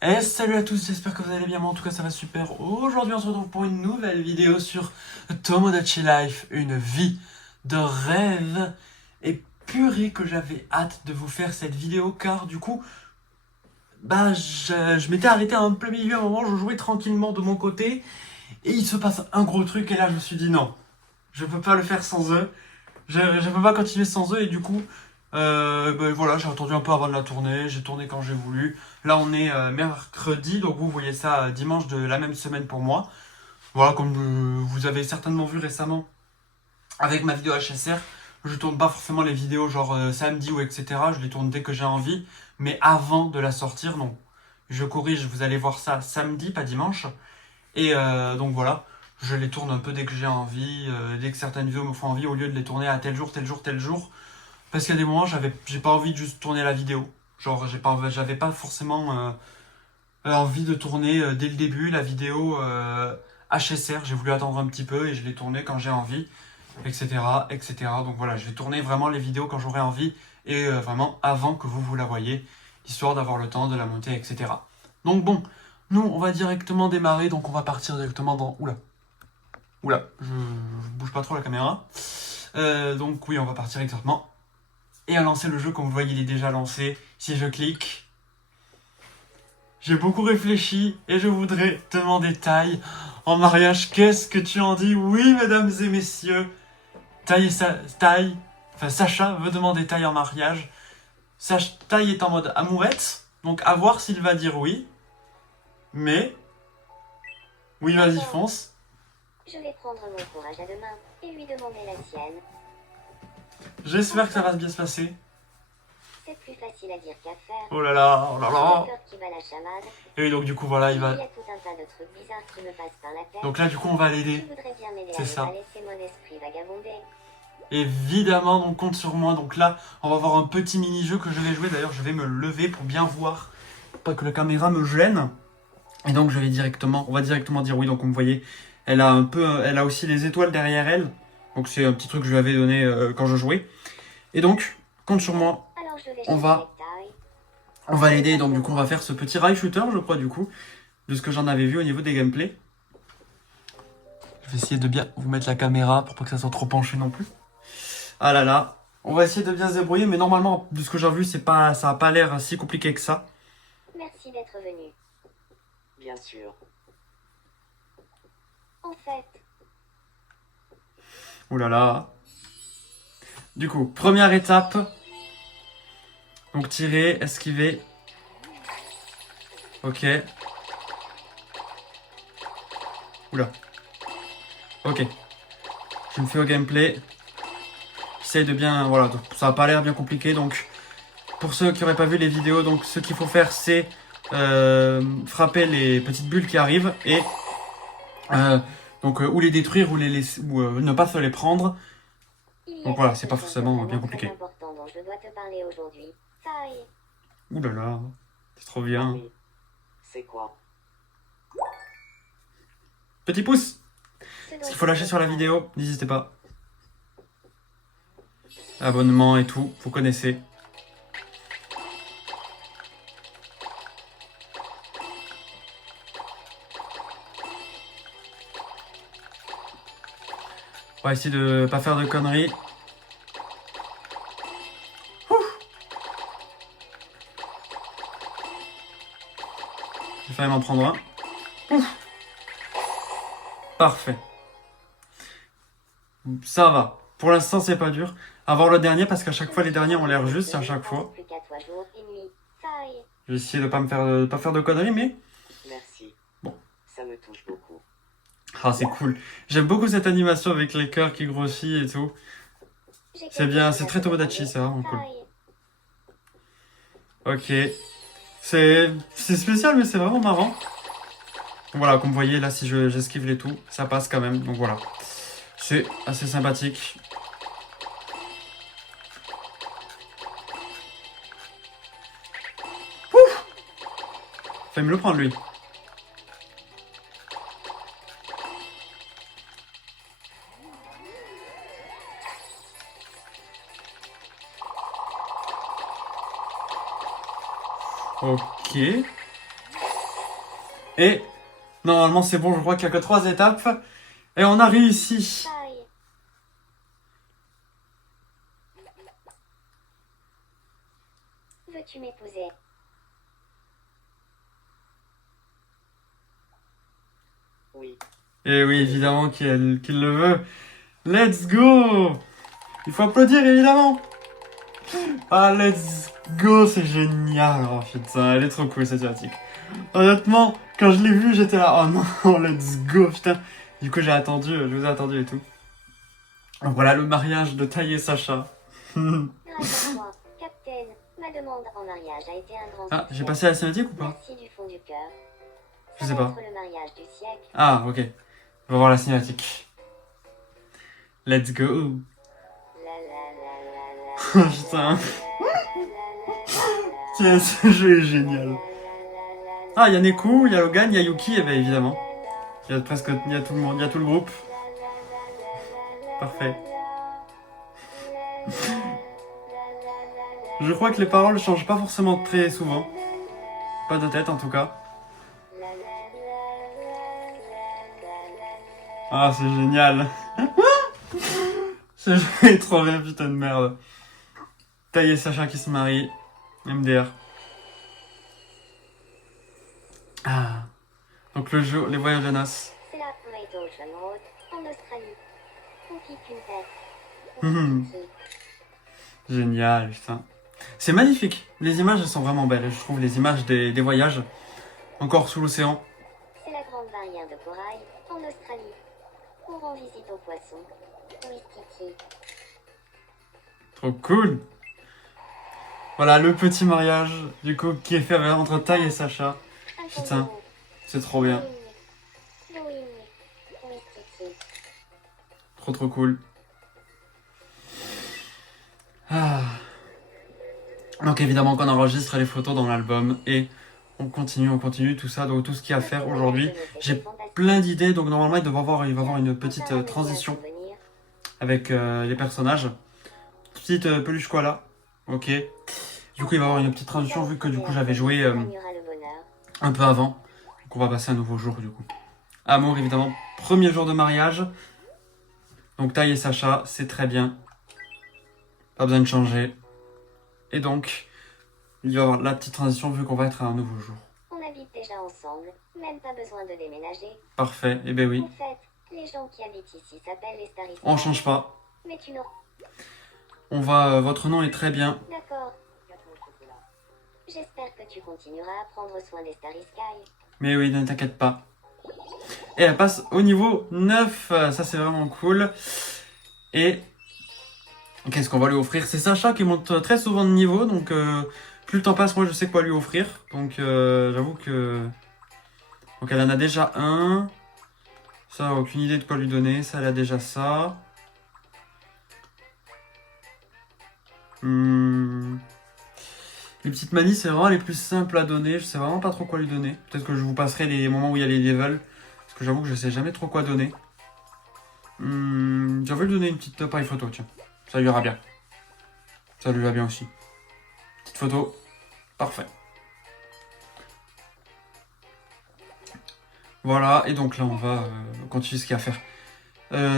Et salut à tous, j'espère que vous allez bien, moi en tout cas ça va super. Aujourd'hui on se retrouve pour une nouvelle vidéo sur Tomodachi Life, une vie de rêve. Et purée que j'avais hâte de vous faire cette vidéo car du coup, je m'étais arrêté à un plein milieu à un moment, je jouais tranquillement de mon côté et il se passe un gros truc et là je me suis dit non, je peux pas le faire sans eux. Je peux pas continuer sans eux et du coup, voilà, j'ai attendu un peu avant de la tourner, j'ai tourné quand j'ai voulu. Là, on est mercredi, donc vous voyez ça dimanche de la même semaine pour moi. Voilà, comme vous avez certainement vu récemment avec ma vidéo HSR, je tourne pas forcément les vidéos genre samedi ou etc. Je les tourne dès que j'ai envie, mais avant de la sortir, non. Je corrige, vous allez voir ça samedi, pas dimanche. Et donc voilà, je les tourne un peu dès que j'ai envie, dès que certaines vidéos me font envie, au lieu de les tourner à tel jour, tel jour, tel jour. Parce qu'il y a des moments, j'ai pas envie de juste tourner la vidéo. Genre, j'avais pas forcément envie de tourner dès le début la vidéo HSR. J'ai voulu attendre un petit peu et je l'ai tournée quand j'ai envie, etc., etc. Donc voilà, je vais tourner vraiment les vidéos quand j'aurai envie et vraiment avant que vous la voyez, histoire d'avoir le temps de la monter, etc. Donc bon, nous, on va directement démarrer. Donc on va partir directement dans... Oula, je bouge pas trop la caméra. Donc oui, on va partir exactement et à lancer le jeu. Comme vous voyez, il est déjà lancé. Si je clique, j'ai beaucoup réfléchi et je voudrais demander Taille en mariage. Qu'est-ce que tu en dis? Oui, mesdames et messieurs, Taille, enfin Sacha veut demander Taille en mariage. Taille est en mode amourette, donc à voir s'il va dire oui. Mais oui, vas-y, fonce. Je vais prendre mon courage à deux mains et lui demander la sienne. J'espère que ça va bien se passer. C'est plus facile à dire qu'à faire. Oh là là, oh là là. J'ai peur qu'il va la chamade. Et oui, donc du coup, voilà, il va... Il y a tout un tas de trucs bizarres qui me passent par la tête. Donc là, du coup, on va Je l'aider. voudrais bien m'aider C'est à ne ça. pas laisser mon esprit vagabonder. Évidemment, on compte sur moi. Donc là, on va avoir un petit mini-jeu que je vais jouer. D'ailleurs, je vais me lever pour bien voir, pas que la caméra me gêne. Et donc, on va directement dire oui. Donc, comme vous voyez, elle a aussi les étoiles derrière elle. Donc, c'est un petit truc que je lui avais donné quand je jouais. Et donc, compte sur moi. Alors je vais On va, taille. on va l'aider. Donc, du coup, on va faire ce petit rail shooter, je crois, du coup, de ce que j'en avais vu au niveau des gameplays. Je vais essayer de bien vous mettre la caméra pour pas que ça soit trop penché non plus. Ah là là, on va essayer de bien se débrouiller, mais normalement, de ce que j'ai vu, ça a pas l'air si compliqué que ça. Merci d'être venu. Bien sûr. En fait, Ouh là là. Du coup, première étape. Donc tirer, esquiver. Ok. Oula. Ok. Je me fais au gameplay. J'essaye de bien... Voilà, donc ça a pas l'air bien compliqué, donc... Pour ceux qui n'auraient pas vu les vidéos, donc ce qu'il faut faire, c'est frapper les petites bulles qui arrivent et ou les détruire ou ne pas se les prendre. il y a Donc voilà, quelque c'est pas chose de forcément bien vraiment compliqué. très important dont je dois te parler aujourd'hui. Taille. Ouh là là, c'est trop bien. Oui. C'est quoi? Petit pouce, Ce dont s'il je faut lâcher te sur la parle. vidéo, n'hésitez pas. Abonnement et tout, vous connaissez. On va essayer de pas faire de conneries. J'ai failli m'en prendre un. Ouf. Parfait. Ça va. Pour l'instant, c'est pas dur. Avoir le dernier, parce qu'à chaque fois, les derniers ont l'air justes à chaque fois. Plus qu'à toi jour et nuit. Taille. Je vais essayer de pas faire de conneries, mais... Merci. Bon. Ça me touche beaucoup. Ah, c'est cool. J'aime beaucoup cette animation avec les cœurs qui grossissent et tout. J'ai C'est bien, quelque c'est chose très à te Tomodachi, demander. c'est vraiment cool. Taille. Ok. C'est spécial, mais c'est vraiment marrant. Voilà, comme vous voyez, là, si j'esquive les tout, ça passe quand même. Donc voilà. C'est assez sympathique. Ouf! Fais me le prendre, lui. Ok. Et normalement c'est bon, je crois qu'il n'y a que 3 étapes. Et on a réussi. Bye. Veux-tu m'épouser? Oui. Et oui, évidemment qu'il le veut. Let's go! Il faut applaudir, évidemment! Ah, let's go, c'est génial! Oh putain, elle est trop cool cette cinématique. Honnêtement, quand je l'ai vue, j'étais là, oh non, let's go, putain. Du coup, j'ai attendu, je vous ai attendu et tout. Donc voilà le mariage de Taï et Sacha. Rassure-toi, Captain. Ma demande en mariage a été un grand Ah, succès. j'ai passé la cinématique ou pas? Merci du fond du cœur. Je Ça sais va pas. être le mariage du siècle. Ah, ok. On va voir la cinématique. Let's go. La la la la la. Oh putain. Tiens, ce jeu est génial. Ah, il y a Neku, il y a Logan, il y a Yuki, et bien évidemment. Il y a presque il y a tout le monde, il y a tout le groupe. Parfait. Je crois que les paroles changent pas forcément très souvent. Pas de tête en tout cas. Ah, c'est génial. Ce jeu est trop bien, putain de merde. Taï et Sacha qui se marient. MDR. Ah. Donc le jeu, les voyages de noces. C'est la Great Ocean Road en Australie. On pique une tête. Mhm. Génial, putain. C'est magnifique. Les images, elles sont vraiment belles. Je trouve les images des voyages. Encore sous l'océan. C'est la grande barrière de corail en Australie. On rend visite aux poissons. Oui, Titi. Trop cool. Voilà le petit mariage, du coup, qui est fait entre Taï et Sacha. Un Putain, kangourou. c'est trop bien. Louis. Oui, Titi. Trop cool. Ah. Donc évidemment qu'on enregistre les photos dans l'album et on continue tout ça, donc tout ce qu'il y a à faire aujourd'hui. J'ai plein d'idées, donc normalement il va y avoir une petite transition avec les personnages. Petite peluche koala, ok. Du coup il va y avoir une petite transition vu que du coup j'avais joué un peu avant. Donc on va passer un nouveau jour du coup. Amour évidemment, premier jour de mariage. Donc Taï et Sacha, c'est très bien. Pas besoin de changer. Et donc, il va y avoir la petite transition vu qu'on va être à un nouveau jour. On habite déjà ensemble, même pas besoin de déménager. Parfait, et ben oui. En fait, les gens qui habitent ici s'appellent les Starisky. On change pas. Mais tu n'auras... On va, votre nom est très bien. D'accord. J'espère que tu continueras à prendre soin des Starry Sky. Mais oui, ne t'inquiète pas. Et elle passe au niveau 9. Ça, c'est vraiment cool. Et qu'est-ce qu'on va lui offrir? C'est Sacha qui monte très souvent de niveau. Donc, plus le temps passe, moi, je sais quoi lui offrir. Donc, j'avoue que... Donc, elle en a déjà un. Ça, aucune idée de quoi lui donner. Ça, elle a déjà ça. Les petites manies, c'est vraiment les plus simples à donner. Je sais vraiment pas trop quoi lui donner. Peut-être que je vous passerai les moments où il y a les levels. Parce que j'avoue que je sais jamais trop quoi donner. J'avais lui donner une petite appareil photo, tiens. Ça lui ira bien. Ça lui va bien aussi. Petite photo. Parfait. Voilà, et donc là on va continuer ce qu'il y a à faire.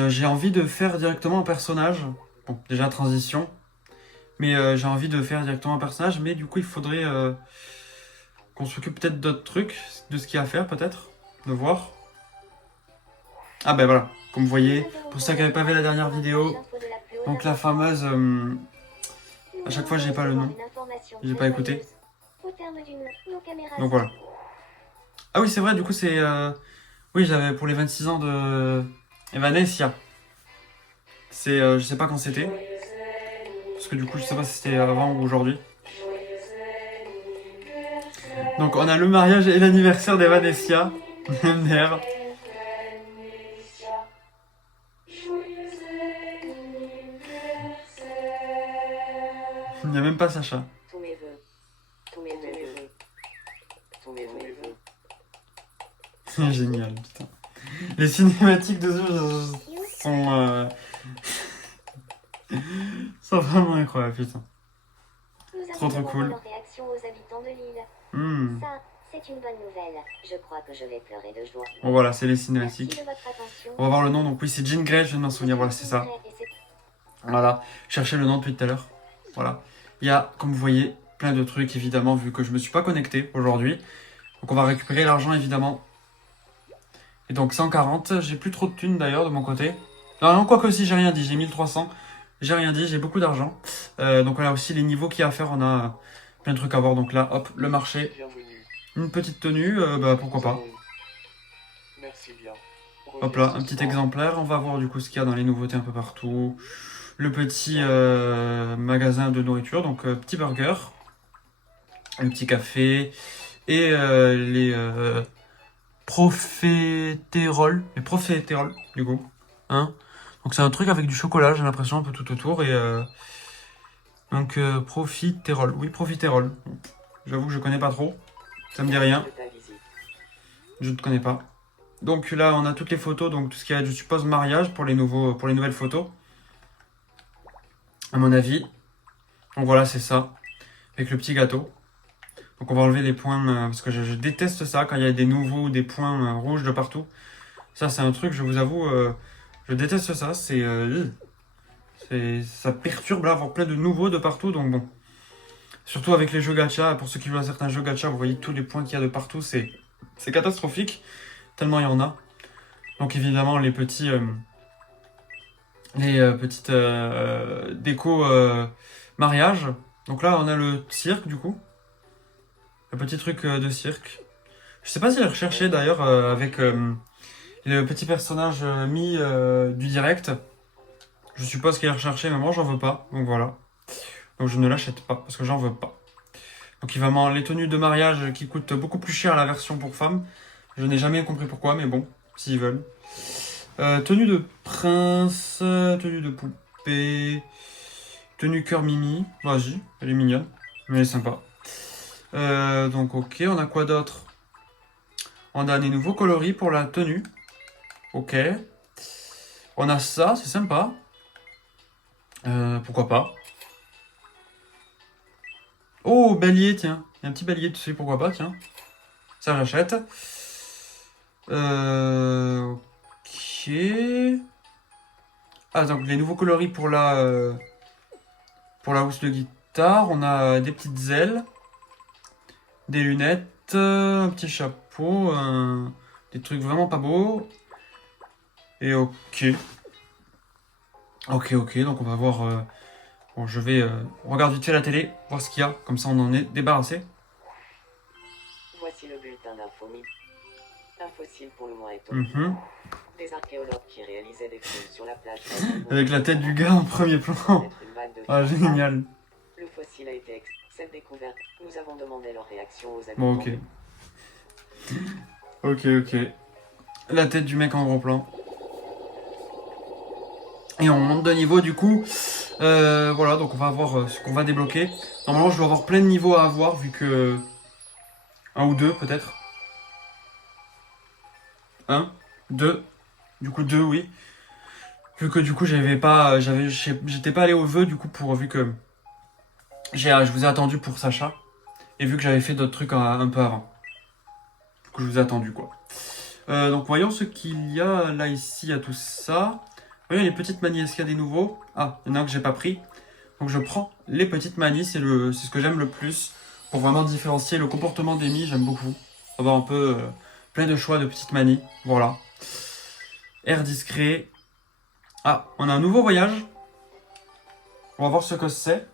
J'ai envie de faire directement un personnage. Bon, déjà transition. Mais j'ai envie de faire directement un personnage, mais du coup il faudrait qu'on s'occupe peut-être d'autres trucs, de ce qu'il y a à faire peut-être, de voir. Ah ben voilà, comme vous voyez, pour ceux qui n'avaient pas vu la dernière vidéo, donc la fameuse... à chaque fois j'ai pas le nom, j'ai pas écouté. Donc voilà. Ah oui c'est vrai, du coup c'est... oui j'avais pour les 26 ans de Evanescia. C'est... je sais pas quand c'était. Parce que du coup, je sais pas si c'était avant ou aujourd'hui. Donc, on a le mariage et l'anniversaire d'Evanescia. MDR. Il n'y a même pas Sacha. Tous mes vœux. Tous mes vœux. Tous mes vœux. C'est génial, putain. Les cinématiques de ce jeu sont... sont vraiment incroyables, putain. Trop cool. Réaction aux habitants de l'île. Ça, C'est une bonne nouvelle. Je crois que je vais pleurer de joie. Bon voilà, c'est les Merci cinématiques. de votre attention. On va voir le nom, donc oui, c'est Jean Grey, je viens de m'en souvenir, voilà, c'est ça. Voilà, je cherchais le nom depuis tout à l'heure. Voilà. Il y a, comme vous voyez, plein de trucs, évidemment, vu que je me suis pas connecté aujourd'hui. Donc on va récupérer l'argent, évidemment. Et donc 140, j'ai plus trop de thunes d'ailleurs de mon côté. Non, non, quoique si, j'ai rien dit, j'ai 1300. J'ai rien dit, j'ai beaucoup d'argent. Donc on a aussi les niveaux qu'il y a à faire, on a plein de trucs à voir. Donc là, hop, le marché, Bienvenue. une petite tenue, bah pourquoi pas. Merci bien. Hop là, un petit exemplaire. On va voir du coup ce qu'il y a dans les nouveautés un peu partout. Le petit magasin de nourriture, donc petit burger, un petit café et les profiteroles. Les profiteroles, du coup. Hein, donc c'est un truc avec du chocolat, j'ai l'impression, un peu tout autour. Et donc profiterole, oui, profiterole. J'avoue que je connais pas trop. Ça me dit rien. De ta visite. Je ne connais pas. Donc là, on a toutes les photos, donc tout ce qui est, je suppose, mariage pour les nouvelles photos. À mon avis. Donc voilà, c'est ça. Avec le petit gâteau. Donc on va enlever les points, parce que je déteste ça quand il y a des nouveaux, des points rouges de partout. Ça, c'est un truc, je vous avoue, je déteste ça. Ça perturbe là, avoir plein de nouveaux de partout, donc bon. Surtout avec les jeux gacha, pour ceux qui jouent à certains jeux gacha, vous voyez tous les points qu'il y a de partout, c'est catastrophique. Tellement il y en a. Donc évidemment, les petits... petites déco mariage. Donc là, on a le cirque, du coup. Le petit truc de cirque. Je sais pas s'il est recherché, d'ailleurs, avec le petit personnage mis du direct. Je suppose qu'il est recherché, mais moi, j'en veux pas. Donc voilà. Donc je ne l'achète pas, parce que j'en veux pas. Donc évidemment, les tenues de mariage qui coûtent beaucoup plus cher la version pour femmes. Je n'ai jamais compris pourquoi, mais bon, s'ils veulent. Tenue de prince, tenue de poupée, tenue cœur Mimi. Vas-y, elle est mignonne, mais elle est sympa. Donc ok, on a quoi d'autre? On a des nouveaux coloris pour la tenue. Ok. On a ça, c'est sympa. Pourquoi pas. Oh, bélier, tiens. Il y a un petit bélier dessus, pourquoi pas, tiens. Ça, j'achète. Ok. Ah, donc les nouveaux coloris pour la housse de guitare. On a des petites ailes, des lunettes, un petit chapeau, des trucs vraiment pas beaux. Et ok. Ok, donc on va voir. Bon, je vais regarder vite fait la télé, voir ce qu'il y a, comme ça on en est débarrassé. Voici le bulletin d'info. Un fossile pour le moins étonnant. Mhm. Des archéologues qui réalisaient des fouilles sur la plage. Avec la tête du gars en premier plan. Ah, génial. Le fossile a été cette découverte. Nous avons demandé leur réaction aux Bon, habitants. ok. La tête du mec en gros plan. Et on monte de niveau du coup. Voilà, donc on va voir ce qu'on va débloquer. Normalement, je dois avoir plein de niveaux à avoir, vu que... Un ou deux, peut-être. Un, deux. Du coup, deux, oui. Vu que du coup, j'étais pas allé au vœu, du coup, vu que... Je vous ai attendu pour Sacha. Et vu que j'avais fait d'autres trucs un peu avant. Du coup, je vous ai attendu, quoi. Donc, voyons ce qu'il y a là, ici, il y a tout ça. Voyons les petites manies, est-ce qu'il y a des nouveaux? Ah, il y en a un que j'ai pas pris. Donc, je prends les petites manies, c'est ce que j'aime le plus. Pour vraiment différencier le comportement d'Amy, j'aime beaucoup. Avoir un peu plein de choix de petites manies. Voilà. Air discret. Ah, on a un nouveau voyage. On va voir ce que c'est.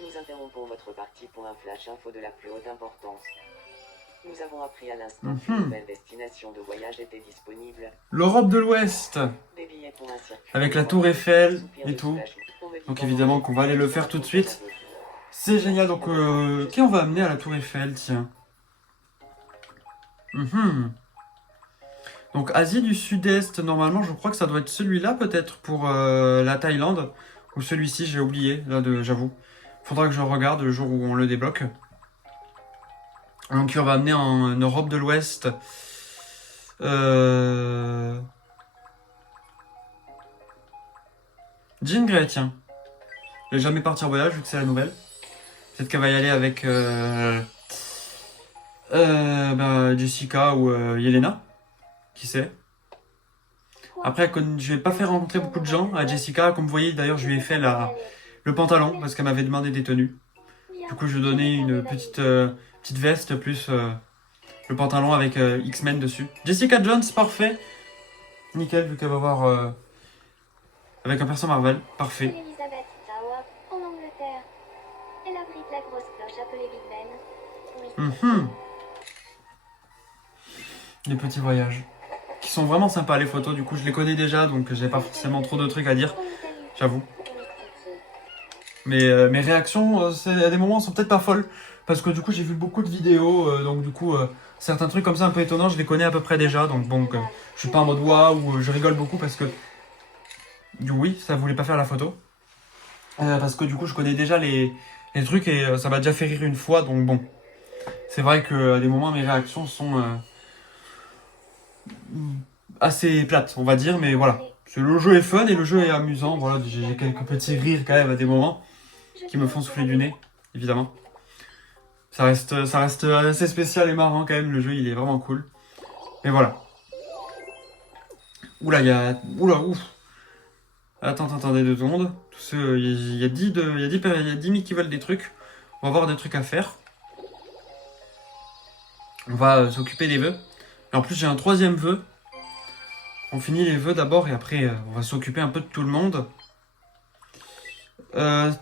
Nous interrompons votre partie pour un flash info de la plus haute importance. Nous avons appris à l'instant qu'une nouvelle destination de voyage était disponible. L'Europe de l'Ouest. Des billets pour un circuit. Avec la tour Eiffel et tout. Donc évidemment qu'on va aller le faire tout de suite. C'est génial. Donc qui on va amener à la tour Eiffel, tiens. Donc Asie du Sud-Est, normalement je crois que ça doit être celui-là peut-être pour la Thaïlande. Ou celui-ci, j'ai oublié, là j'avoue. Faudra que je regarde le jour où on le débloque. Donc on va amener en Europe de l'Ouest. Jean Grey, tiens. Elle n'est jamais partie en voyage vu que c'est la nouvelle. Peut-être qu'elle va y aller avec Jessica ou Yelena, qui sait. Après, je vais pas faire rencontrer beaucoup de gens. À Jessica, comme vous voyez, d'ailleurs, je lui ai fait le pantalon parce qu'elle m'avait demandé des tenues. Du coup, je lui ai donné une petite veste plus le pantalon avec X-Men dessus. Jessica Jones, parfait. Nickel, vu qu'elle va voir avec un perso Marvel. Parfait. Elizabeth Tower, en Angleterre. Elle abrite la grosse cloche appelée Big Ben. Oui. Mhm. Les petits voyages. Qui sont vraiment sympas, les photos. Du coup, je les connais déjà, donc j'ai pas forcément trop de trucs à dire, j'avoue. Mais mes réactions, à des moments, sont peut-être pas folles. Parce que du coup, j'ai vu beaucoup de vidéos, donc du coup, certains trucs comme ça un peu étonnants, je les connais à peu près déjà. Donc bon, je suis pas en mode waouh, ou je rigole beaucoup parce que. Oui, ça voulait pas faire la photo. Parce que du coup, je connais déjà les trucs et ça m'a déjà fait rire une fois, donc bon. C'est vrai qu'à des moments, mes réactions sont assez plates, on va dire, mais voilà. Le jeu est fun et le jeu est amusant. Voilà, j'ai quelques petits rires quand même à des moments qui me font souffler du nez, évidemment. Ça reste assez spécial et marrant quand même, le jeu il est vraiment cool. Mais voilà. Oula, il y a. Oula, ouf. Attendez 2 secondes. Il y a 10 mecs qui veulent des trucs. On va avoir des trucs à faire. On va s'occuper des vœux. Et en plus, j'ai un troisième vœu. On finit les vœux d'abord et après, on va s'occuper un peu de tout le monde.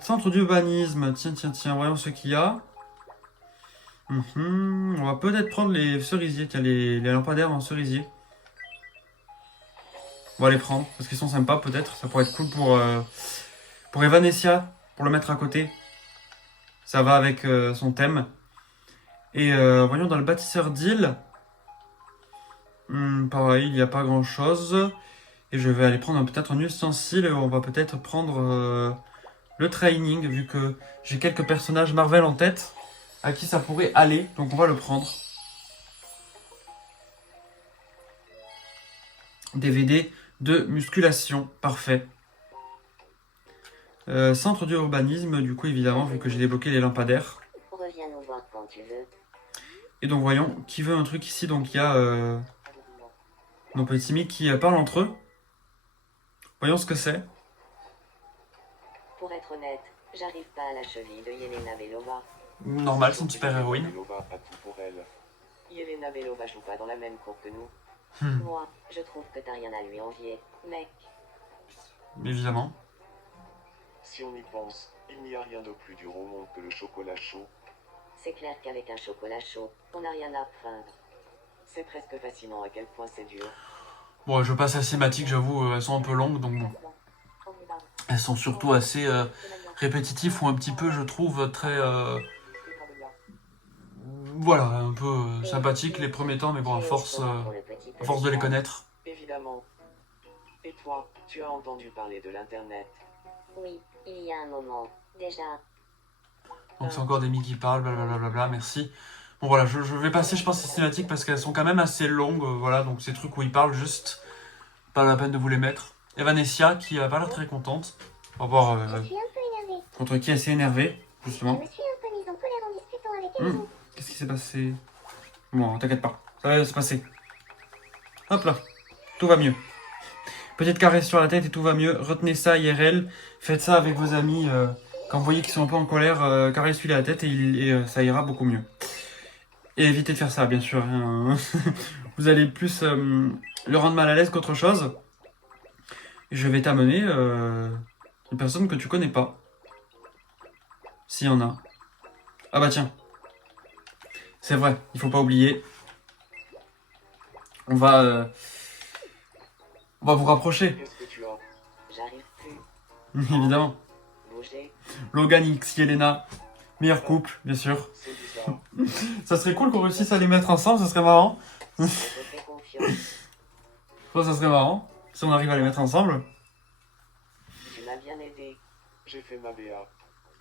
Centre d'urbanisme. Tiens, voyons ce qu'il y a. On va peut-être prendre les cerisiers. Tiens, les lampadaires en cerisier. On va les prendre parce qu'ils sont sympas peut-être. Ça pourrait être cool pour Evanescia, pour le mettre à côté. Ça va avec son thème. Et voyons dans le bâtisseur d'île. Pareil, il n'y a pas grand chose. Et je vais aller prendre peut-être un ustensile. On va peut-être prendre le training, vu que j'ai quelques personnages Marvel en tête à qui ça pourrait aller. Donc on va le prendre. DVD de musculation, parfait. Centre d'urbanisme, du coup évidemment, vu que j'ai débloqué les lampadaires. Reviens nous voir quand tu veux. Et donc voyons, qui veut un truc ici? Donc il y a nos petits mecs qui parlent entre eux. Voyons ce que c'est. Pour être honnête, j'arrive pas à la cheville de Yelena Belova. Normal, c'est une super héroïne. Belova a tout pour elle. Yelena Belova joue pas dans la même cour que nous. Moi, je trouve que t'as rien à lui envier, mec. Évidemment. Si on y pense, il n'y a rien de plus dur au monde que le chocolat chaud. C'est clair qu'avec un chocolat chaud, on n'a rien à craindre. C'est presque fascinant à quel point c'est dur. Bon, je passe à cinématique, j'avoue, elles sont un peu longues, donc bon. Elles sont surtout assez répétitives ou un petit peu, je trouve, très... voilà, un peu sympathiques les premiers temps, mais bon, à force de les connaître. Évidemment. Et toi, tu as entendu parler de l'Internet? Oui, il y a un moment. Déjà. Donc c'est encore des mecs qui parlent, blablabla, merci. Bon voilà, je vais passer, je pense, ces cinématiques parce qu'elles sont quand même assez longues, voilà, donc ces trucs où ils parlent juste, pas la peine de vous les mettre. Evanescia, qui a pas l'air très contente. On va voir Je suis un peu énervée. contre qui elle s'est énervée, Je justement. me suis un peu mise en colère en discutant avec elle. Qu'est-ce qui s'est passé? Bon, t'inquiète pas, ça va se passer. Hop là, tout va mieux. Petite caresse sur la tête et tout va mieux. Retenez ça IRL, faites ça avec vos amis. Quand vous voyez qu'ils sont un peu en colère, caressez-lui la tête et ça ira beaucoup mieux. Et évitez de faire ça, bien sûr. Hein. Vous allez plus le rendre mal à l'aise qu'autre chose. Et je vais t'amener une personne que tu connais pas. S'il y en a. Ah bah tiens. C'est vrai, il faut pas oublier. On va vous rapprocher, Qu'est-ce que tu as? J'arrive plus. évidemment. Bouger. Logan X Yelena, meilleur couple, bien sûr. C'est bizarre. Ça serait cool qu'on réussisse à les mettre ensemble, ça serait marrant. Je te fais confiance. Je pense que ça serait marrant si on arrive à les mettre ensemble. Tu m'as bien aidé. J'ai fait ma BA.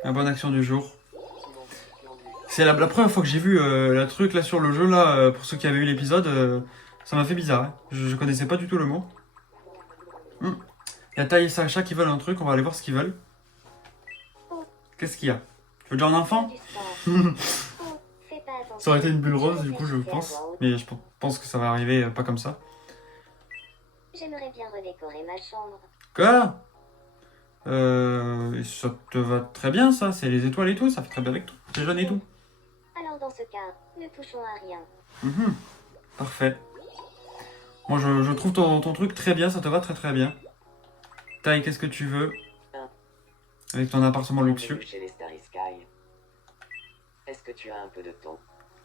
La bonne action du jour. Sinon, qu'en dis? C'est la première fois que j'ai vu la truc là sur le jeu là, pour ceux qui avaient eu l'épisode, ça m'a fait bizarre. Hein. Je connaissais pas du tout le mot. Il y a Taï et Sacha qui veulent un truc, on va aller voir ce qu'ils veulent. Qu'est-ce qu'il y a? Tu veux déjà un enfant? Du sport. Oh, fais pas attention. Ça aurait été une bulle rose, du coup, je pense. Mais je pense que ça va arriver pas comme ça. J'aimerais bien redécorer ma chambre. Quoi? Ça te va très bien, ça. C'est les étoiles et tout. Ça fait très bien avec tout. C'est jaune et tout. Alors dans ce cas, ne touchons à rien. Mhm. Parfait. Moi, je trouve ton truc très bien. Ça te va très très bien. Taille, qu'est-ce que tu veux? Avec ton appartement luxueux. Bienvenue chez les Starry Sky. Est-ce que tu as un peu de temps?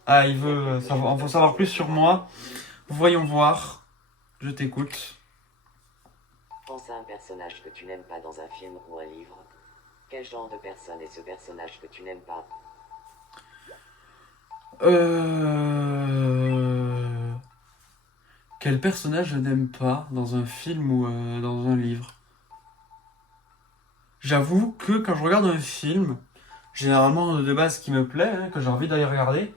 Ah, il veut savoir, faut savoir plus sur moi. Voyons voir. Je t'écoute. Pense à un personnage que tu n'aimes pas dans un film ou un livre. Quel genre de personne est ce personnage que tu n'aimes pas? Quel personnage je n'aime pas dans un film ou dans un livre? J'avoue que quand je regarde un film, généralement de base qui me plaît, hein, que j'ai envie d'aller regarder,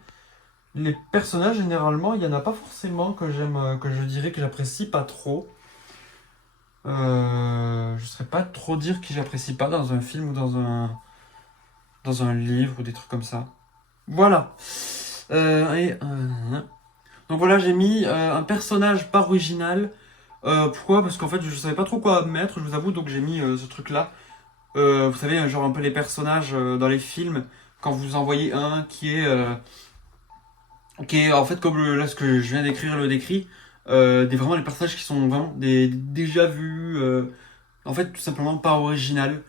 les personnages généralement, il n'y en a pas forcément que j'aime, que je dirais que j'apprécie pas trop. Je saurais pas trop dire qui j'apprécie pas dans un film ou dans un livre ou des trucs comme ça. Voilà. Donc voilà, j'ai mis un personnage pas original. Pourquoi? Parce qu'en fait, je savais pas trop quoi mettre, je vous avoue, donc j'ai mis ce truc-là. Vous savez, genre un peu les personnages dans les films, quand vous en voyez un qui est en fait comme là ce que je viens d'écrire le décrit, vraiment les personnages qui sont vraiment des déjà vus, en fait tout simplement pas original.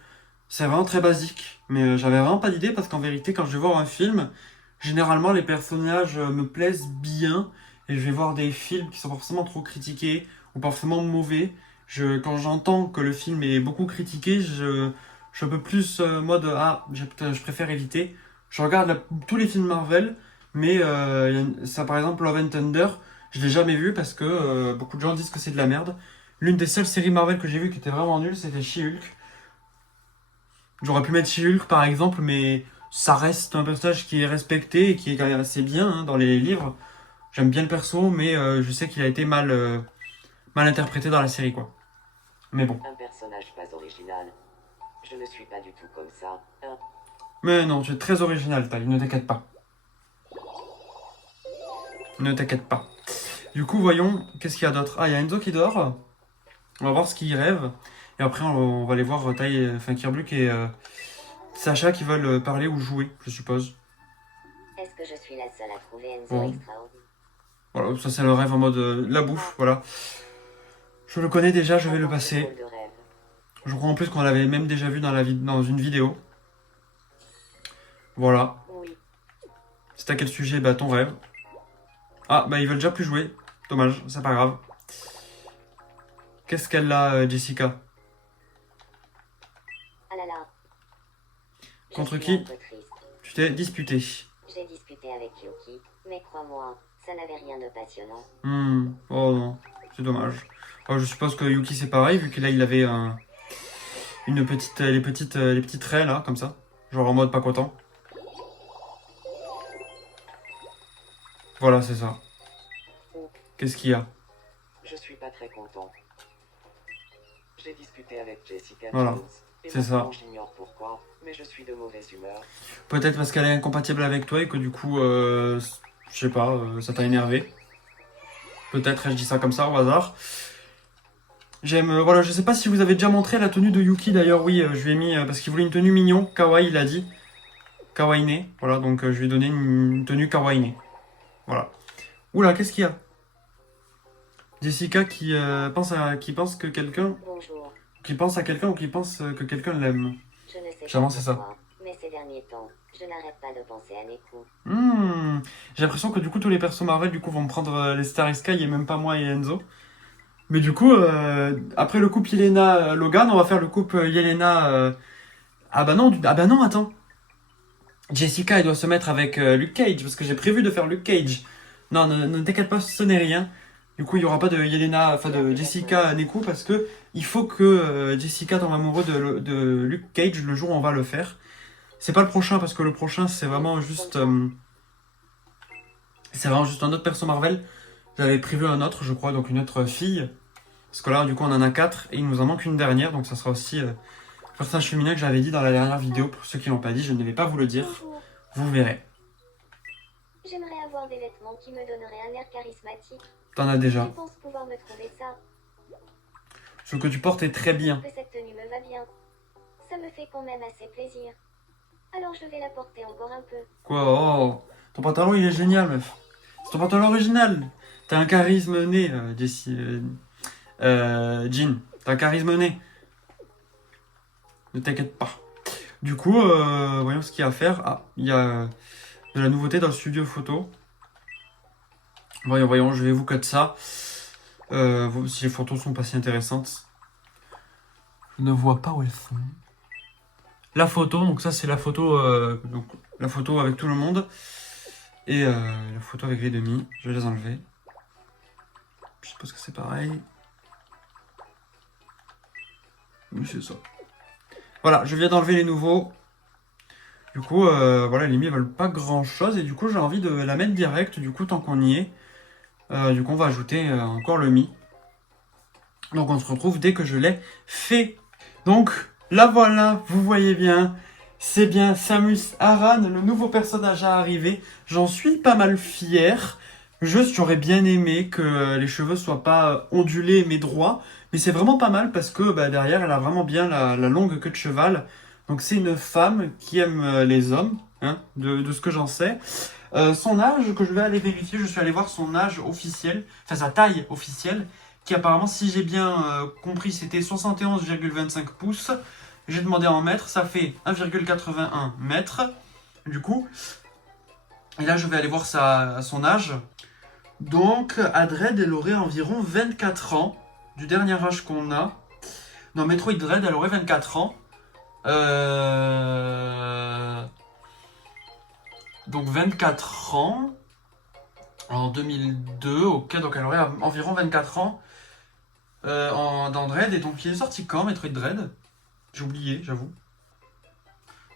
C'est vraiment très basique, mais j'avais vraiment pas d'idée parce qu'en vérité quand je vais voir un film, généralement les personnages me plaisent bien et je vais voir des films qui sont pas forcément trop critiqués ou pas forcément mauvais. Quand j'entends que le film est beaucoup critiqué, je suis un peu plus mode ah je préfère éviter. Je regarde tous les films Marvel, mais ça par exemple Love and Thunder, je l'ai jamais vu parce que beaucoup de gens disent que c'est de la merde. L'une des seules séries Marvel que j'ai vues qui était vraiment nulle, c'était She-Hulk. J'aurais pu mettre She-Hulk par exemple, mais ça reste un personnage qui est respecté et qui est quand même assez bien hein, dans les livres. J'aime bien le perso, mais je sais qu'il a été mal interprété dans la série quoi. Mais bon. Un personnage pas original. Je ne suis pas du tout comme ça. Mais non, tu es très original, Taille, ne t'inquiète pas. Ne t'inquiète pas. Du coup, voyons, qu'est-ce qu'il y a d'autre? Ah, il y a Enzo qui dort. On va voir ce qu'il rêve. Et après, on va aller voir Kirbluk et Sacha qui veulent parler ou jouer, je suppose. Est-ce que je suis la seule à trouver Enzo Bon. extraordinaire? Voilà, ça c'est le rêve en mode la bouffe, voilà. Je le connais déjà, je vais le passer. Drôle de rêve. Je crois en plus qu'on l'avait même déjà vu dans une vidéo. Voilà. Oui, C'est à quel sujet? Bah ton rêve. Ah, bah ils veulent déjà plus jouer. Dommage, c'est pas grave. Qu'est-ce qu'elle a, Jessica? Ah là là. Je Contre suis qui? un peu triste. Tu t'es disputé. J'ai discuté avec Yuki, mais crois-moi, ça n'avait rien de passionnant. Oh non, c'est dommage. Oh, je suppose que Yuki c'est pareil, vu que là il avait les petits traits là, comme ça. Genre en mode pas content. Voilà, c'est ça. Qu'est-ce qu'il y a? je suis pas très content. J'ai discuté avec Jessica Voilà, Jones. Et c'est ça. maintenant, j'ignore pourquoi, mais je suis de mauvaise humeur. Peut-être parce qu'elle est incompatible avec toi et que du coup, je sais pas, ça t'a énervé. Peut-être, je dis ça comme ça au hasard. Voilà, je sais pas si vous avez déjà montré la tenue de Yuki d'ailleurs, oui, je lui ai mis, parce qu'il voulait une tenue mignon, kawaii il a dit. Kawaii, voilà, donc je lui ai donné une tenue kawaii. Voilà. Oula, qu'est-ce qu'il y a? Jessica qui pense que quelqu'un, Bonjour. qui pense à quelqu'un ou qui pense que quelqu'un l'aime. Je ne sais Clairement, pas c'est ça. pourquoi, mais ces derniers temps, je n'arrête pas de penser à Neku. J'ai l'impression que du coup tous les persos Marvel du coup vont me prendre les Starry Sky et même pas moi et Enzo. Mais du coup, après le couple Yelena-Logan, on va faire le couple Yelena... Ah bah non, attends. Jessica, elle doit se mettre avec Luke Cage, parce que j'ai prévu de faire Luke Cage. Non, ne t'inquiète pas, ce n'est rien. Du coup, il n'y aura pas de de Jessica Neku, parce que il faut que Jessica tombe amoureux de Luke Cage le jour où on va le faire. C'est pas le prochain, parce que le prochain, c'est vraiment juste... c'est vraiment juste un autre perso Marvel. J'avais prévu un autre, je crois, donc une autre fille. Parce que là, du coup, on en a 4 et il nous en manque une dernière. Donc ça sera aussi le personnage féminin que j'avais dit dans la dernière vidéo. Pour ceux qui l'ont pas dit, je ne vais pas vous le dire. Bonjour. Vous verrez. J'aimerais avoir des vêtements qui me donneraient un air charismatique. T'en as Je déjà. pense pouvoir me trouver ça. Ce que tu portes est très bien. Que cette tenue me va bien. Ça me fait quand même assez plaisir. Alors je vais la porter encore un peu. Quoi? Oh, ton pantalon il est génial, meuf. C'est ton pantalon original. T'as un charisme né, Jessie. Jean. T'as un charisme né. Ne t'inquiète pas. Du coup, voyons ce qu'il y a à faire. Ah, il y a de la nouveauté dans le studio photo. Voyons, je vais vous coder ça. Si les photos sont pas si intéressantes. Je ne vois pas où elles sont. La photo, donc ça c'est la photo, la photo avec tout le monde. Et la photo avec les demi. Je vais les enlever. Je suppose que c'est pareil. Oui, c'est ça. Voilà, je viens d'enlever les nouveaux. Du coup, voilà, les mi veulent pas grand chose. Et du coup, j'ai envie de la mettre direct. Du coup, tant qu'on y est. Du coup, on va ajouter encore le mi. Donc, on se retrouve dès que je l'ai fait. Donc, là, voilà, vous voyez bien. C'est bien Samus Aran, le nouveau personnage à arriver. J'en suis pas mal fier. Juste, j'aurais bien aimé que les cheveux soient pas ondulés mais droits. Mais c'est vraiment pas mal parce que derrière, elle a vraiment bien la longue queue de cheval. Donc c'est une femme qui aime les hommes, hein, de ce que j'en sais. Son âge, que je vais aller vérifier, je suis allé voir son âge officiel, enfin sa taille officielle, qui apparemment, si j'ai bien compris, c'était 71,25 pouces. J'ai demandé en mètres, ça fait 1,81 mètres. Du coup, et là je vais aller voir son âge. Donc, à Dread, elle aurait environ 24 ans, du dernier âge qu'on a. Non, Metroid Dread, elle aurait 24 ans. Donc 24 ans. En 2002, ok, donc elle aurait environ 24 ans dans Dread. Et donc, il est sorti quand, Metroid Dread? J'ai oublié, j'avoue.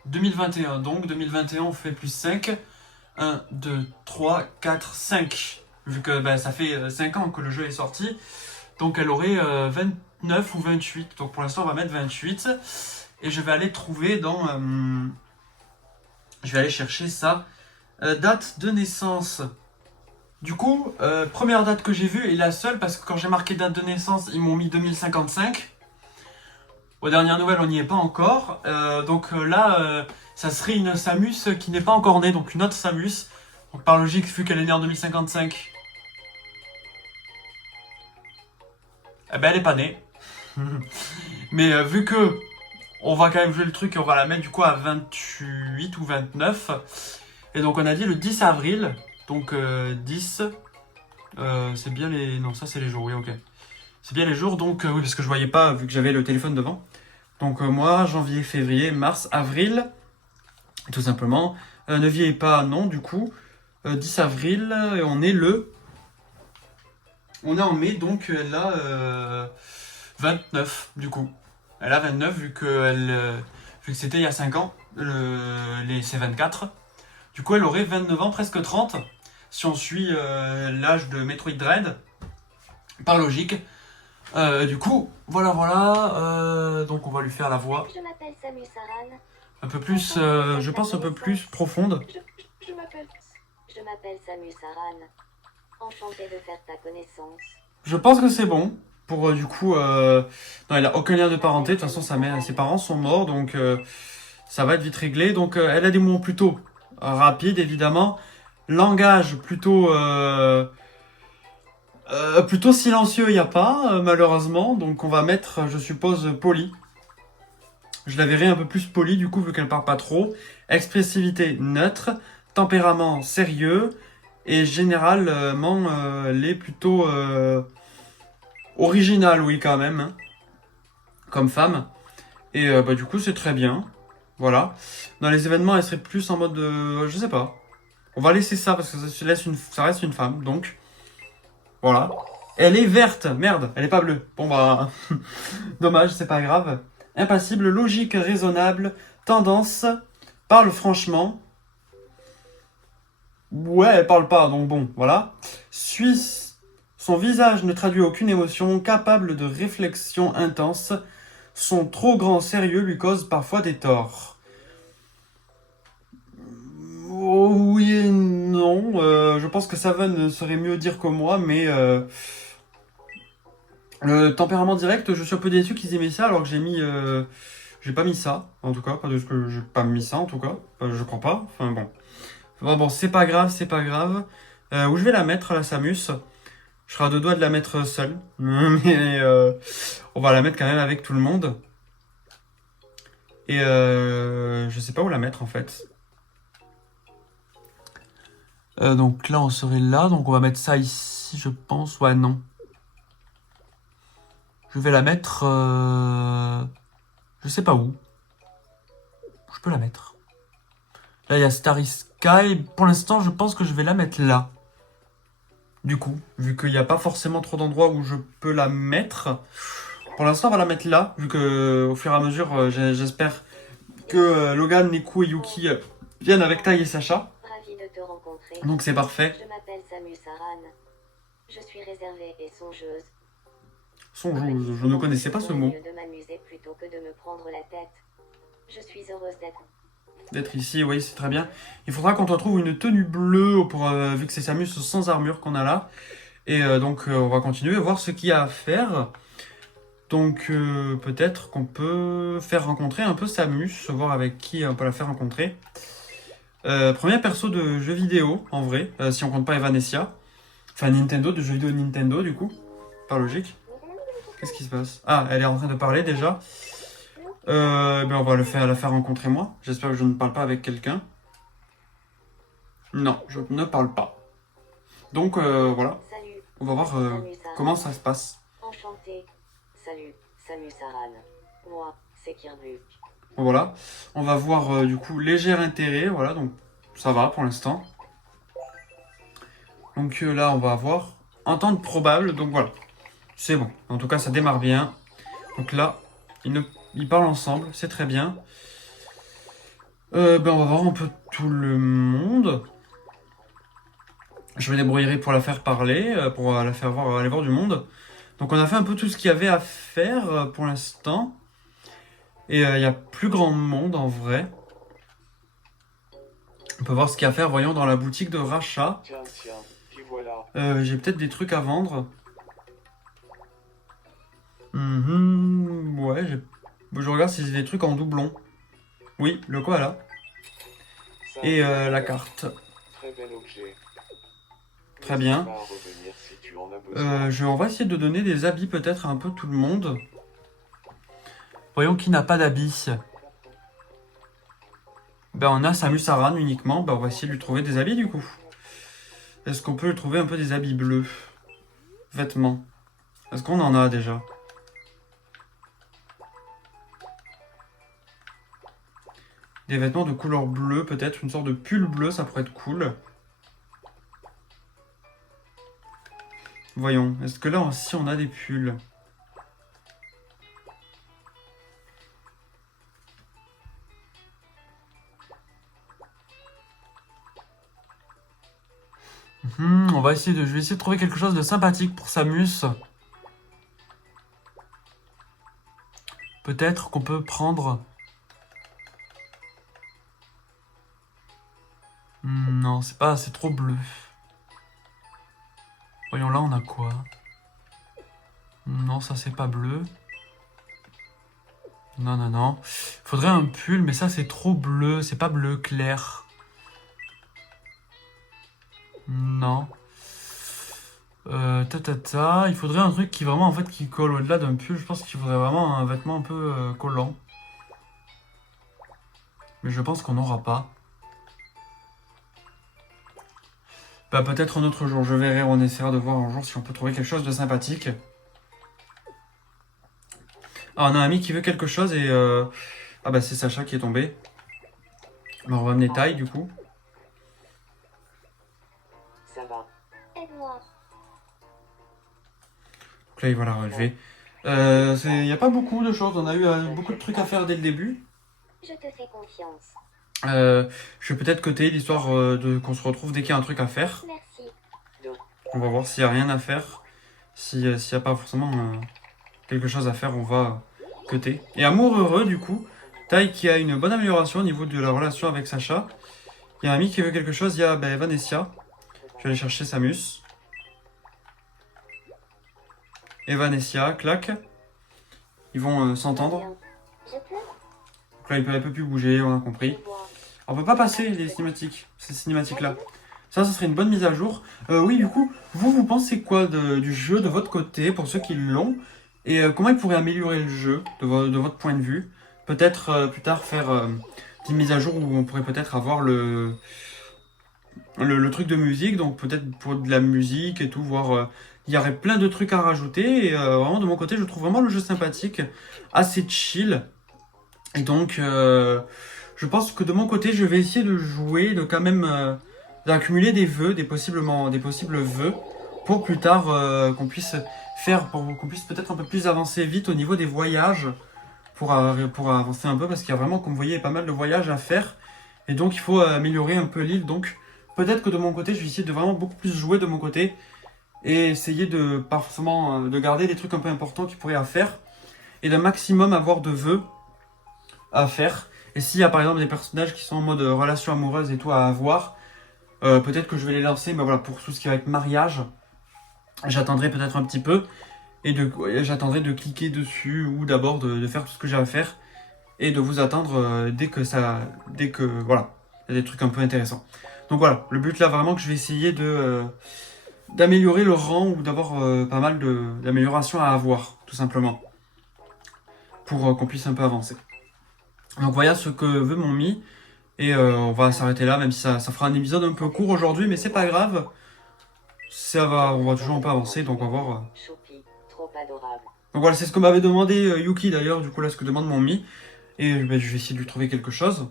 2021, donc 2021, on fait plus 5. 1, 2, 3, 4, 5. Vu que ça fait 5 ans que le jeu est sorti. Donc elle aurait 29 ou 28. Donc pour l'instant on va mettre 28. Et je vais aller trouver dans... je vais aller chercher sa date de naissance. Du coup, première date que j'ai vue et la seule, parce que quand j'ai marqué date de naissance, ils m'ont mis 2055. Aux dernières nouvelles, on n'y est pas encore. Donc là, ça serait une Samus qui n'est pas encore née, donc une autre Samus. Donc par logique, vu qu'elle est née en 2055, eh ben elle est pas née. Mais vu que on va quand même jouer le truc et on va la mettre du coup à 28 ou 29. Et donc on a dit le 10 avril. Donc 10, c'est bien les... Non, ça c'est les jours, oui, ok. C'est bien les jours, donc oui, parce que je voyais pas, vu que j'avais le téléphone devant. Donc moi, janvier, février, mars, avril, tout simplement. Ne vieillit pas, non, du coup. 10 avril, et on est le... On est en mai, donc elle a 29, du coup. Elle a 29, vu que c'était il y a 5 ans, c'est 24. Du coup, elle aurait 29 ans, presque 30, si on suit l'âge de Metroid Dread, par logique. Du coup, voilà, donc on va lui faire la voix. Je m'appelle Samus Aran. Un peu plus, je pense un peu plus profonde. Je m'appelle Samus Aran. Enchantée de faire ta connaissance. Je pense que c'est bon. Pour du coup, non, elle a aucun lien de parenté. De toute façon, ses parents sont morts, donc ça va être vite réglé. Donc, elle a des mots plutôt rapides, évidemment. Langage plutôt plutôt silencieux, il n'y a pas, malheureusement. Donc, on va mettre, je suppose, poli. Je la verrai un peu plus poli, du coup, vu qu'elle parle pas trop. Expressivité neutre. Tempérament sérieux. Et généralement, elle est plutôt originale, oui, quand même. Hein, comme femme. Et du coup, c'est très bien. Voilà. Dans les événements, elle serait plus en mode... je sais pas. On va laisser ça, parce que ça reste une femme. Donc, voilà. Elle est verte. Merde, elle est pas bleue. Bon, bah... dommage, c'est pas grave. Impassible, logique, raisonnable. Tendance. Parle franchement. Ouais, elle parle pas, donc bon, voilà. Suisse, son visage ne traduit aucune émotion, capable de réflexion intense. Son trop grand sérieux lui cause parfois des torts. Oh, oui et non. Je pense que Saven saurait mieux dire que moi, mais le tempérament direct, je suis un peu déçu qu'ils aient mis ça alors que j'ai pas mis ça, en tout cas, pas de ce que j'ai pas mis ça en tout cas. Je crois pas. Enfin bon. Bon, c'est pas grave, c'est pas grave. Où je vais la mettre, la Samus? Je serai à deux doigts de la mettre seule, mais on va la mettre quand même avec tout le monde. Et je sais pas où la mettre en fait. Donc là, on serait là, donc on va mettre ça ici, je pense. Ouais, non. Je vais la mettre. Je sais pas où. Je peux la mettre. Là, il y a Starry Sky. Pour l'instant, je pense que je vais la mettre là. Du coup, vu qu'il n'y a pas forcément trop d'endroits où je peux la mettre. Pour l'instant, on va la mettre là, vu que au fur et à mesure, j'espère que Logan, Neku et Yuki viennent avec Tai et Sacha. Ravi de te rencontrer. Donc c'est parfait. Je m'appelle Samus Aran. Je suis réservée et songeuse. Je ne connaissais pas ce mot. De m'amuser plutôt que de me prendre la tête. Je suis heureuse D'être ici, oui, c'est très bien. Il faudra qu'on te trouve une tenue bleue, vu que c'est Samus sans armure qu'on a là. Et donc, on va continuer à voir ce qu'il y a à faire. Donc, peut-être qu'on peut faire rencontrer un peu Samus, voir avec qui on peut la faire rencontrer. Premier perso de jeu vidéo, en vrai, si on compte pas Evanescia. Enfin, Nintendo, de jeu vidéo Nintendo, du coup. Par logique. Qu'est-ce qui se passe? Ah, elle est en train de parler déjà. Ben on va la faire rencontrer moi. J'espère que je ne parle pas avec quelqu'un. Non, je ne parle pas. Donc voilà, Salut, on va voir comment ça se passe. enchantée. Salut, Samus Aran. Moi, c'est Kirby. Bon, voilà, on va voir du coup léger intérêt. Voilà, donc ça va pour l'instant. Donc là, on va avoir entente probable. Donc voilà, c'est bon. En tout cas, ça démarre bien. Donc là, ils parlent ensemble, c'est très bien. Ben on va voir un peu tout le monde. Je me débrouillerai pour la faire parler, pour la faire voir, aller voir du monde. Donc on a fait un peu tout ce qu'il y avait à faire pour l'instant. Et il y a plus grand monde en vrai. On peut voir ce qu'il y a à faire, voyons, dans la boutique de rachat. Tiens, y voilà. J'ai peut-être des trucs à vendre. Ouais, je regarde si j'ai des trucs en doublon. Oui, le koala. Ça, Et la carte. Très bel objet. Très bien. N'hésite pas à revenir si tu en as besoin. On va essayer de donner des habits peut-être à un peu tout le monde. Voyons qui n'a pas d'habits. Ben on a Samus Aran uniquement. Ben on va essayer de lui trouver des habits du coup. Est-ce qu'on peut lui trouver un peu des habits bleus? Vêtements. Est-ce qu'on en a déjà? Des vêtements de couleur bleue peut-être. Une sorte de pull bleu, ça pourrait être cool. Voyons. Est-ce que là aussi on a des pulls? On va essayer je vais essayer de trouver quelque chose de sympathique pour Samus. Peut-être qu'on peut prendre... Non, c'est trop bleu. Voyons, là on a quoi? Non, ça c'est pas bleu. Non, non, non. Faudrait un pull, mais ça c'est trop bleu. C'est pas bleu clair. Non. Il faudrait un truc qui vraiment en fait qui colle au-delà d'un pull. Je pense qu'il faudrait vraiment un vêtement un peu collant. Mais je pense qu'on n'aura pas. Bah peut-être un autre jour, je verrai, on essaiera de voir un jour si on peut trouver quelque chose de sympathique. Ah, on a un ami qui veut quelque chose et... Ah bah c'est Sacha qui est tombé. Alors on va amener Tai du coup. Ça va. Aide-moi. Donc là il va la relever. Il n'y a pas beaucoup de choses, on a eu beaucoup de trucs à faire dès le début. Je te fais confiance. Je vais peut-être coter l'histoire qu'on se retrouve dès qu'il y a un truc à faire. Merci. On va voir s'il n'y a rien à faire. S'il n'y a pas forcément quelque chose à faire, on va coter. Et amour heureux du coup. Tai qui a une bonne amélioration au niveau de la relation avec Sacha. Il y a un ami qui veut quelque chose, il y a Vanessa. Je vais aller chercher Samus. Et Vanessa, clac. Ils vont s'entendre. Bien. Je peux? Donc là, elle peut plus bouger, on a compris. Je vois. On peut pas passer les cinématiques, ces cinématiques-là. Ça serait une bonne mise à jour. Oui, du coup, vous pensez quoi du jeu de votre côté, pour ceux qui l'ont? Et comment ils pourraient améliorer le jeu, de votre point de vue? Peut-être plus tard faire une mise à jour où on pourrait peut-être avoir le truc de musique, donc peut-être pour de la musique et tout, voir... il y aurait plein de trucs à rajouter, et vraiment de mon côté, je trouve vraiment le jeu sympathique, assez chill. Et donc, je pense que de mon côté, je vais essayer de jouer, de quand même d'accumuler des vœux, des possibles vœux, pour plus tard pour qu'on puisse peut-être un peu plus avancer vite au niveau des voyages, pour avancer un peu, parce qu'il y a vraiment, comme vous voyez, pas mal de voyages à faire, et donc il faut améliorer un peu l'île. Donc, peut-être que de mon côté, je vais essayer de vraiment beaucoup plus jouer de mon côté, et essayer de, pas forcément, de garder des trucs un peu importants qui pourraient à faire, et d'un maximum avoir de vœux à faire. Et s'il y a par exemple des personnages qui sont en mode relation amoureuse et tout à avoir, peut-être que je vais les lancer, mais voilà, pour tout ce qui va être mariage, j'attendrai peut-être un petit peu, et j'attendrai de cliquer dessus, ou d'abord de faire tout ce que j'ai à faire, et de vous attendre dès que, voilà, il y a des trucs un peu intéressants. Donc voilà, le but là vraiment que je vais essayer d'améliorer le rang, ou d'avoir pas mal d'améliorations à avoir, tout simplement, pour qu'on puisse un peu avancer. Donc voilà ce que veut mon Mi. Et on va s'arrêter là, même si ça fera un épisode un peu court aujourd'hui, mais c'est pas grave. On va toujours un peu avancer, donc on va voir. Choupi, trop adorable. Donc voilà, c'est ce que m'avait demandé Yuki d'ailleurs, du coup là ce que demande mon Mi. Et je vais essayer de lui trouver quelque chose.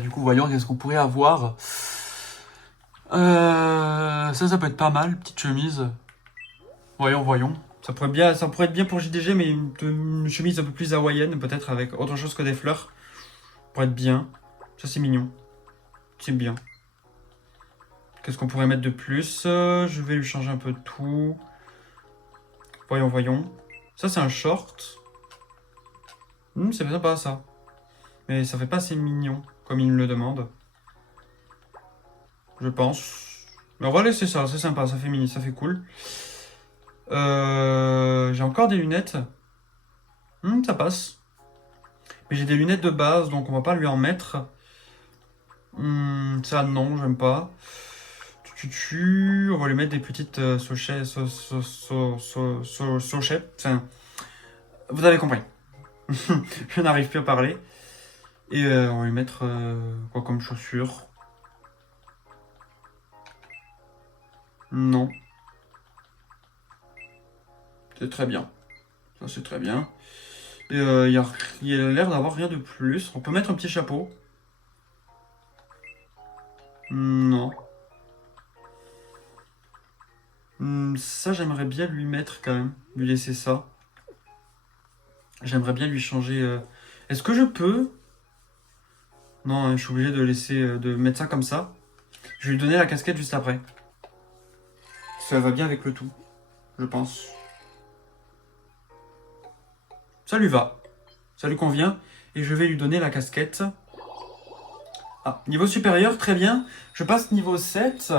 Du coup, voyons qu'est-ce qu'on pourrait avoir. Ça peut être pas mal, petite chemise. Voyons. Ça pourrait être bien pour JDG, mais une chemise un peu plus hawaïenne, peut-être avec autre chose que des fleurs. Pour être bien. Ça c'est mignon. C'est bien. Qu'est-ce qu'on pourrait mettre de plus? Je vais lui changer un peu de tout. Voyons. Ça c'est un short. C'est sympa ça. Mais ça fait pas assez mignon, comme il me le demande. Je pense. Mais on va laisser ça, c'est sympa, ça fait mini, ça fait cool. J'ai encore des lunettes. Ça passe. Mais j'ai des lunettes de base, donc on va pas lui en mettre. Ça non, j'aime pas. On va lui mettre des petites sochettes. Enfin, vous avez compris. Je n'arrive plus à parler. Et on va lui mettre quoi comme chaussures? Non. C'est très bien. Ça c'est très bien. Et il y a l'air d'avoir rien de plus. On peut mettre un petit chapeau. Non. Ça, j'aimerais bien lui mettre quand même. Lui laisser ça. J'aimerais bien lui changer. Est-ce que je peux? Non, hein, je suis obligé de mettre ça comme ça. Je vais lui donner la casquette juste après. Ça va bien avec le tout, je pense. Ça lui va. Ça lui convient. Et je vais lui donner la casquette. Ah, niveau supérieur, très bien. Je passe niveau 7.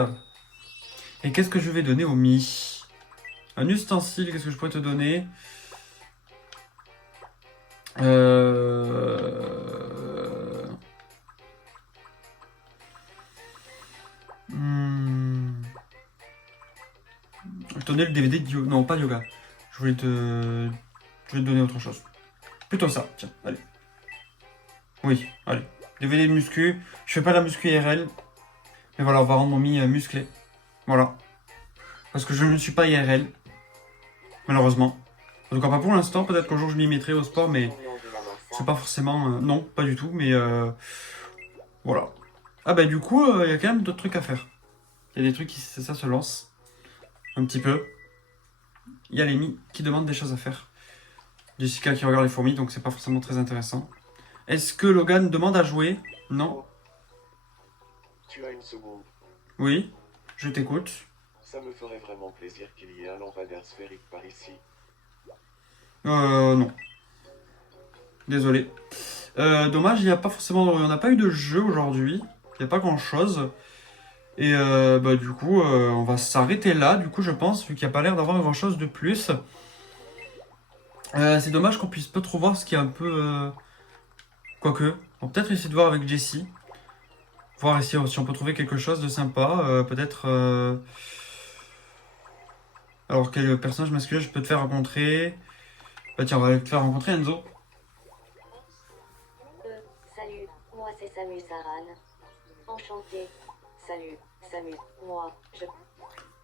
Et qu'est-ce que je vais donner au Mi? Un ustensile, qu'est-ce que je pourrais te donner? Je te donnais le DVD de yoga. Non, pas de yoga. Je vais te donner autre chose. Plutôt ça, tiens, allez. Oui, allez. DVD de muscu. Je fais pas la muscu IRL. Mais voilà, on va rendre mon Mi musclé. Voilà. Parce que je ne suis pas IRL. Malheureusement. En tout cas, pas pour l'instant. Peut-être qu'un jour je m'y mettrai au sport, mais c'est pas forcément... non, pas du tout, mais... voilà. Ah bah du coup, il y a quand même d'autres trucs à faire. Il y a des trucs qui... Ça se lance. Un petit peu. Il y a les Mi qui demandent des choses à faire. Jessica qui regarde les fourmis, donc c'est pas forcément très intéressant. Est-ce que Logan demande à jouer? Non. Tu as une seconde. Oui, je t'écoute. Ça me ferait vraiment plaisir qu'il y ait un lampadaire sphérique par ici. Non. Désolé. Dommage, il n'y a pas forcément, on n'a pas eu de jeu aujourd'hui. Il n'y a pas grand chose. Et bah, du coup, on va s'arrêter là, du coup, je pense, vu qu'il n'y a pas l'air d'avoir grand chose de plus. C'est dommage qu'on puisse pas trop voir ce qui est un peu. Quoique, on va peut-être essayer de voir avec Jessie. Voir si on peut trouver quelque chose de sympa. Peut-être. Alors, quel personnage masculin je peux te faire rencontrer? Bah, tiens, on va te faire rencontrer Enzo. Salut, moi c'est Samus Aran. Enchanté. Salut, Samus, moi, je...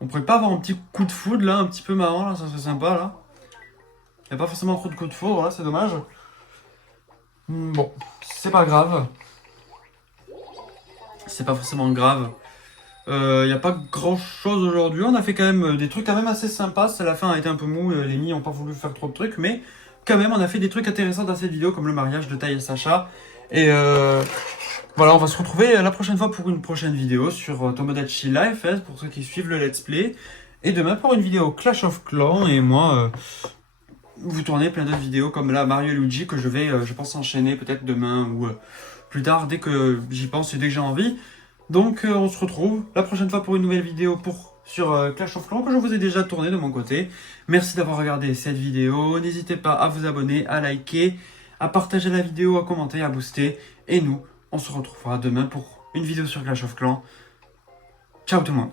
On pourrait pas avoir un petit coup de foudre là, un petit peu marrant là, ça serait sympa là. Il n'y a pas forcément trop de coups de foudre là, c'est dommage. Bon, c'est pas grave. C'est pas forcément grave. Il n'y a pas grand chose aujourd'hui. On a fait quand même des trucs quand même assez sympas. La fin a été un peu mou, les mi n'ont pas voulu faire trop de trucs, mais quand même on a fait des trucs intéressants dans cette vidéo comme le mariage de Tai et Sacha. Et voilà, on va se retrouver la prochaine fois pour une prochaine vidéo sur Tomodachi Life, pour ceux qui suivent le let's play. Et demain pour une vidéo Clash of Clans. Et moi, vous tournez plein d'autres vidéos comme là Mario et Luigi que je vais, je pense, enchaîner peut-être demain ou plus tard dès que j'y pense et dès que j'ai envie. Donc on se retrouve la prochaine fois pour une nouvelle vidéo sur Clash of Clans que je vous ai déjà tourné de mon côté. Merci d'avoir regardé cette vidéo. N'hésitez pas à vous abonner, à liker, à partager la vidéo, à commenter, à booster. Et nous, on se retrouvera demain pour une vidéo sur Clash of Clans. Ciao tout le monde.